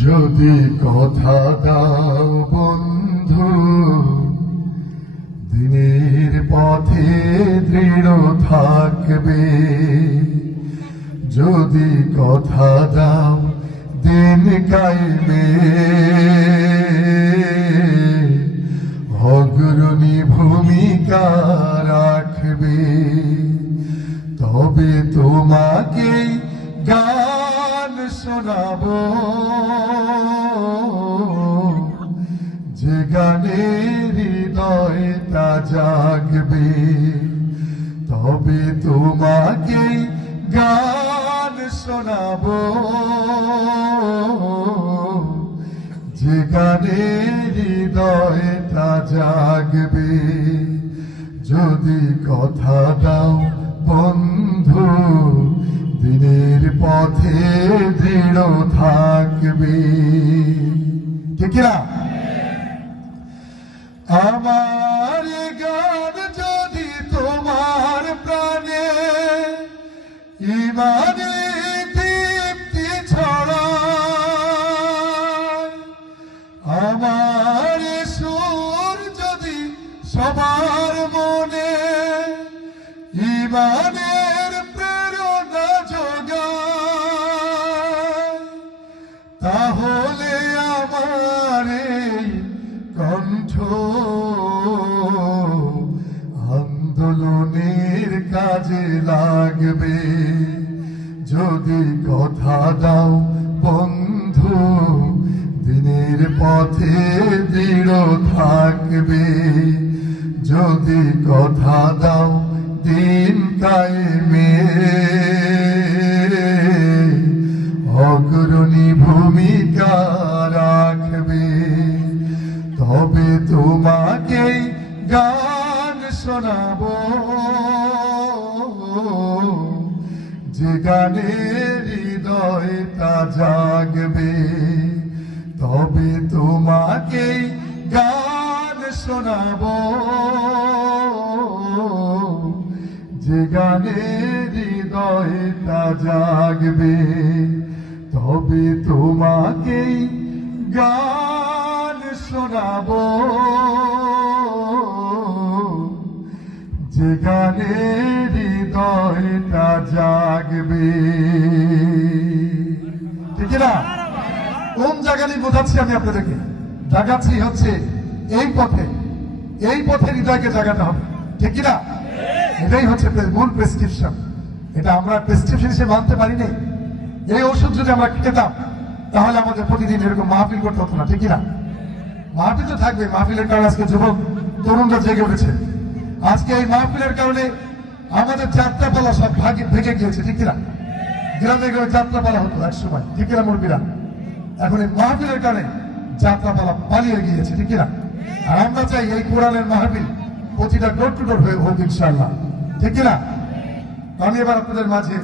যদি কথা দাও বন্ধু, দিনের পথে দৃঢ় থাকবে। যদি কথা দাও দিন কাইবে, অগ্রণী ভূমিকা রাখবে। তবে তোমাকে গান শোনাবো, যে গানে হৃদয়টা জাগবে। তবে তোমাকে গান শোনাবো, যে গানে হৃদয়টা জাগবে। যদি কথা দাও বন্ধু, দিনের পথে দৃঢ় থাকবে। ঠিক না? আমার গান যদি তোমার প্রাণে ইমানে দীপ্তি ছড়ায়, আমার সুর যদি সবার মনে ইমানের প্রেরণা যোগায়, তাহলে আমার এই কণ্ঠ আন্দোলনের কাজে লাগবে। যদি কথা দাও বন্ধু, দিনের পথে দৃঢ় থাকবে। যদি কথা দাও দিন কায়েমে, অগ্রণী ভূমিকা রাখবে। তবে তোমাকে গান শোনাবো, যে গানে হৃদয়টা জাগবে। তবে তোমাকে গান শোনাবো, যে গানে হৃদয়টা জাগবে। তবে তোমাকে গান শোনাবো, যে গানে হৃদয়টা জাগবে। ঠিক না? কোন জায়গায় বোঝাচ্ছি আমি আপনাদেরকে? জাগাচ্ছি হচ্ছে এই পথে, এই পথে হৃদয়কে জাগাতে হবে। ঠিক না? এটাই হচ্ছে মূল প্রেসক্রিপশন। এটা আমরা প্রেসক্রিপশন হিসেবে মানতে পারিনি। এই ওষুধ যদি আমরা খেতাম তাহলে আমাদের প্রতিদিন এরকম মাহফিল করতে হতো না। ঠিক না? মাহফিল তো থাকবে, মাহফিলের কারণে আজকে যুবক তরুণরা জেগে উঠেছে। আজকে এই মাহফিলের কারণে আমাদের যাত্রাপালা সব ভেঙে গিয়েছে। ঠিক না? গ্রামে গ্রামে যাত্রাপালা হতো এক সময়। ঠিক না মুরব্বীরা? এখন এই মাহফিলের কারণে যাত্রাপালা পালিয়ে গিয়েছে। ঠিক না? আর আমরা চাই এই কোরআনের মাহফিল প্রতিটা ডোর টু ডোর হয়ে হোক ইনশাআল্লাহ। ঠিক না? আমি এবার আপনাদের মাঝে